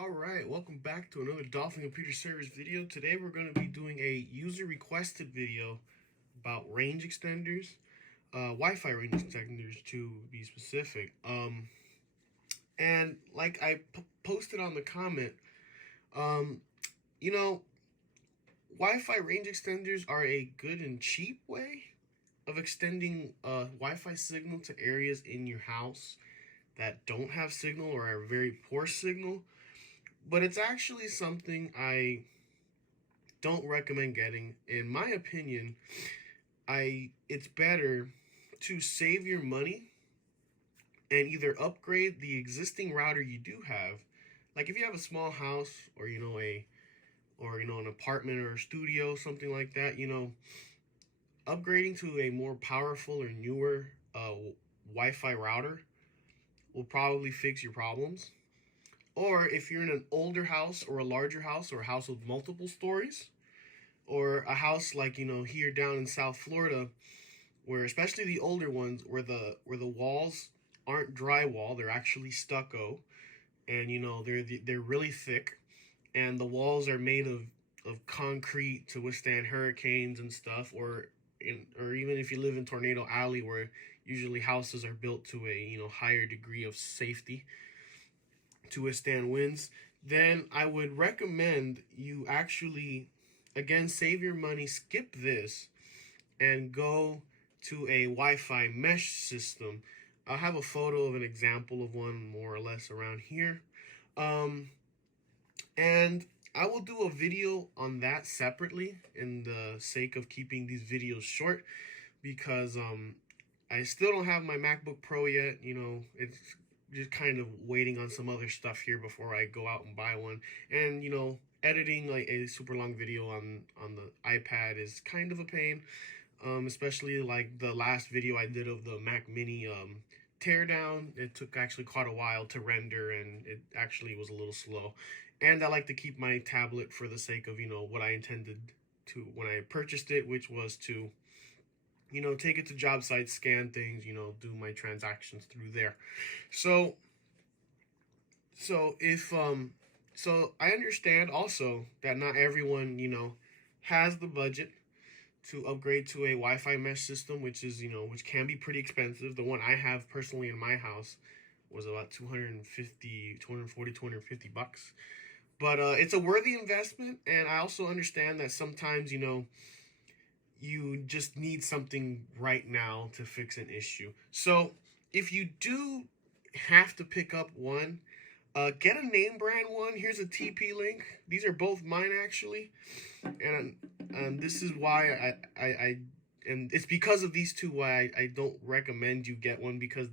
Alright, welcome back to another Dolphin Computer Service video. Today we're going to be doing a user requested video about range extenders, Wi-Fi range extenders to be specific. And like I posted on the comment, um, you know, Wi-Fi range extenders are a good and cheap way of extending Wi-Fi signal to areas in your house that don't have signal or are very poor signal. But it's actually something I don't recommend getting. In my opinion, it's better to save your money and either upgrade the existing router you do have. Like if you have a small house or an apartment or a studio, something like that, upgrading to a more powerful or newer Wi-Fi router will probably fix your problems. Or if you're in an older house or a larger house or a house with multiple stories, or a house like here down in South Florida, where especially the older ones, where the walls aren't drywall, they're actually stucco, and they're really thick, and the walls are made of concrete to withstand hurricanes and stuff, or even if you live in Tornado Alley, where usually houses are built to a higher degree of safety to withstand winds, then I would recommend you actually, again, save your money, skip this, and go to a Wi-Fi mesh system. I'll have a photo of an example of one more or less around here. And I will do a video on that separately in the sake of keeping these videos short, because I still don't have my MacBook Pro yet. It's just kind of waiting on some other stuff here before I go out and buy one. And editing like a super long video on the iPad is kind of a pain, especially like the last video I did of the Mac Mini teardown. It took actually quite a while to render, and it actually was a little slow. And I like to keep my tablet for the sake of what I intended to when I purchased it, which was to take it to job sites, scan things, do my transactions through there. So if so I understand also that not everyone, has the budget to upgrade to a Wi-Fi mesh system, which can be pretty expensive. The one I have personally in my house was about 250 bucks. But it's a worthy investment, and I also understand that sometimes, you just need something right now to fix an issue. So if you do have to pick up one, get a name brand one. Here's a TP link. These are both mine actually, and this is why and it's because of these two why I don't recommend you get one, because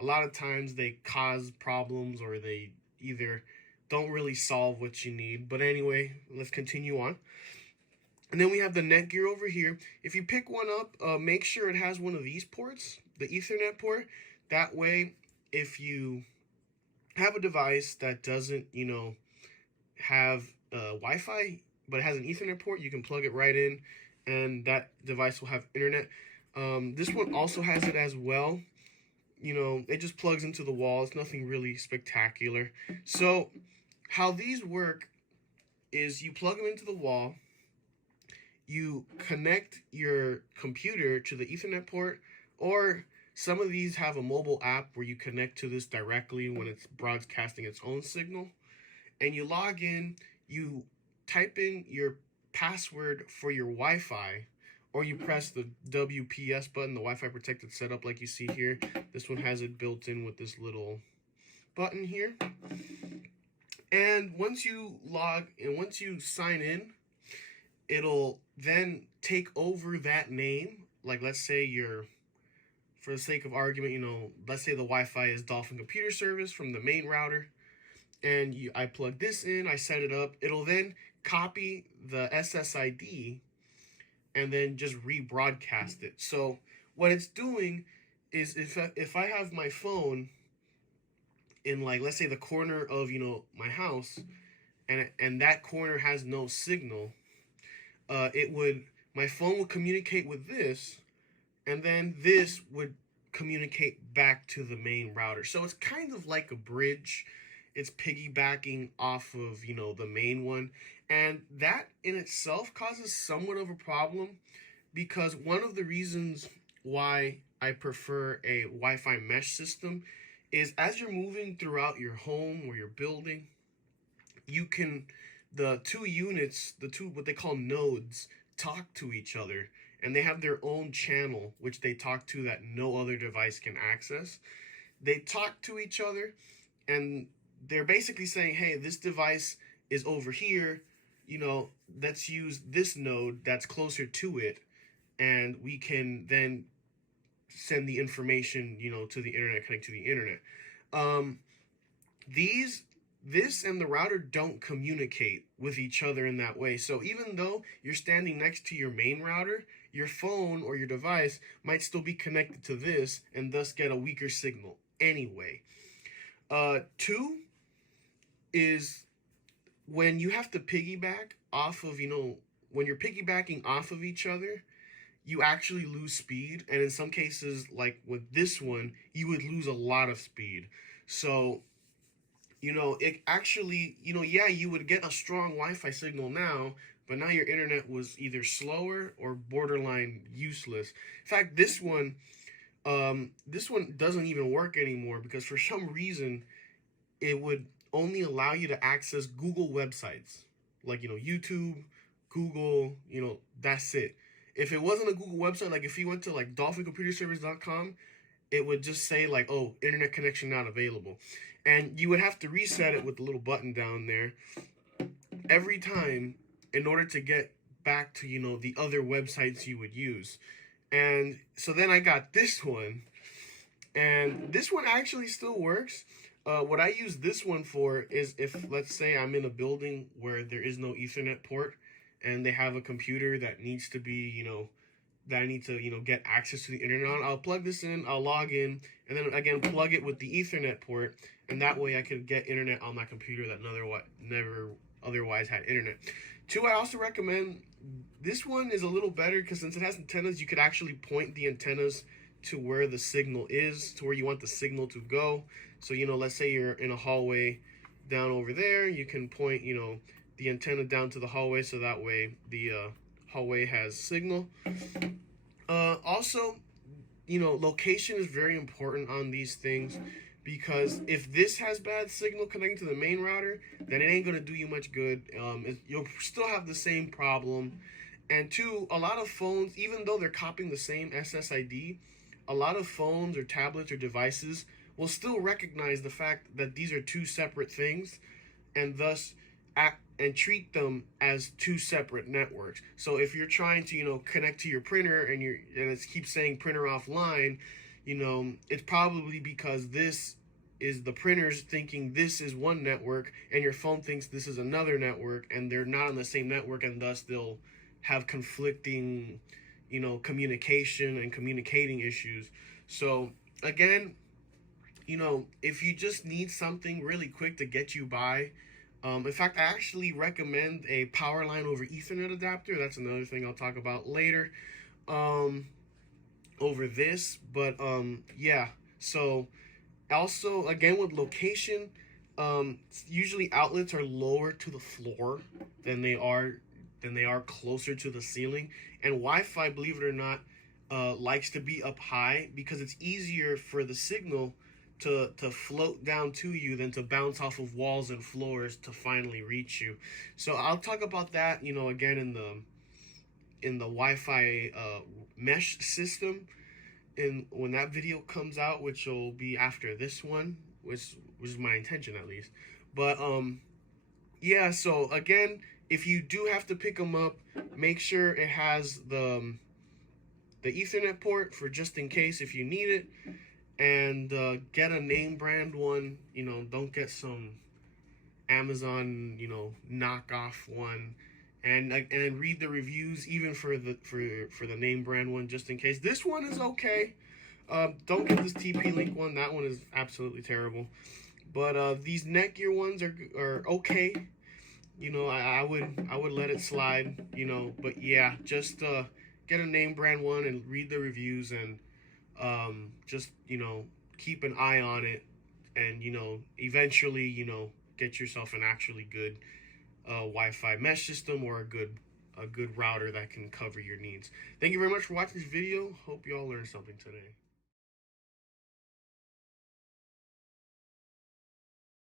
a lot of times they cause problems, or they either don't really solve what you need. But anyway, let's continue on. And then we have the Netgear over here. If you pick one up, make sure it has one of these ports, the Ethernet port. That way, if you have a device that doesn't, have Wi-Fi, but it has an Ethernet port, you can plug it right in, and that device will have internet. This one also has it as well. It just plugs into the wall. It's nothing really spectacular. So how these work is you plug them into the wall, you connect your computer to the Ethernet port, or some of these have a mobile app where you connect to this directly when it's broadcasting its own signal, and you log in, you type in your password for your Wi-Fi, or you press the WPS button, the Wi-Fi protected setup, like you see here. This one has it built in with this little button here. And once you sign in, it'll then take over that name. Like, let's say for the sake of argument, let's say the Wi-Fi is Dolphin Computer Service from the main router, and I plug this in, I set it up. It'll then copy the SSID and then just rebroadcast it. So what it's doing is, if I have my phone in, like, let's say the corner of my house, and that corner has no signal, my phone would communicate with this, and then this would communicate back to the main router. So it's kind of like a bridge. it's piggybacking off of, the main one. And that in itself causes somewhat of a problem, because one of the reasons why I prefer a Wi-Fi mesh system is, as you're moving throughout your home or your building, you can the two units, the two what they call nodes, talk to each other, and they have their own channel which they talk to that no other device can access. They talk to each other, and they're basically saying, hey, this device is over here, let's use this node that's closer to it, and we can then send the information, to the internet, connect to the internet. Um, these this and the router don't communicate with each other in that way. So even though you're standing next to your main router, your phone or your device might still be connected to this and thus get a weaker signal anyway. Two is when you have to piggyback off of, when you're piggybacking off of each other, you actually lose speed. And in some cases, like with this one, you would lose a lot of speed. So, it actually, yeah, you would get a strong Wi-Fi signal now, but now your internet was either slower or borderline useless. In fact, this one doesn't even work anymore, because for some reason it would only allow you to access Google websites, like, YouTube, Google, that's it. If it wasn't a Google website, like if you went to like dolphincomputerservice.com, it would just say like, oh, internet connection not available. And you would have to reset it with the little button down there every time in order to get back to, the other websites you would use. And so then I got this one, and this one actually still works. What I use this one for is, if, let's say, I'm in a building where there is no Ethernet port, and they have a computer that needs to be, that I need to, get access to the internet on, I'll plug this in, I'll log in, and then again plug it with the Ethernet port, and that way I could get internet on my computer that never otherwise had internet. Two, I also recommend this one is a little better, because since it has antennas, you could actually point the antennas to where the signal is, to where you want the signal to go. So, let's say you're in a hallway down over there, you can point, the antenna down to the hallway, so that way the hallway has signal. Also, location is very important on these things, because if this has bad signal connecting to the main router, then it ain't going to do you much good. You'll still have the same problem. And two, a lot of phones, even though they're copying the same SSID, a lot of phones or tablets or devices will still recognize the fact that these are two separate things, and thus act and treat them as two separate networks. So if you're trying to, connect to your printer, and it keeps saying printer offline, it's probably because this is the printer's thinking this is one network, and your phone thinks this is another network, and they're not on the same network, and thus they'll have conflicting, communication and communicating issues. So again, if you just need something really quick to get you by, in fact, I actually recommend a power line over Ethernet adapter. That's another thing I'll talk about later, over this. But yeah. So also, again, with location, usually outlets are lower to the floor than they are closer to the ceiling. And Wi-Fi, believe it or not, likes to be up high, because it's easier for the signal to float down to you than to bounce off of walls and floors to finally reach you. So I'll talk about that, again in the Wi-Fi mesh system, when that video comes out, which will be after this one, which is my intention at least. But yeah. So again, if you do have to pick them up, make sure it has the Ethernet port, for just in case if you need it. And get a name brand one. Don't get some Amazon, knockoff one. And read the reviews, even for the name brand one, just in case. This one is okay. Don't get this TP-Link one. That one is absolutely terrible. But these Netgear ones are okay. I would let it slide. But yeah, just get a name brand one and read the reviews, and just keep an eye on it, and eventually get yourself an actually good Wi-Fi mesh system, or a good router that can cover your needs. Thank you very much for watching this video. Hope you all learned something today.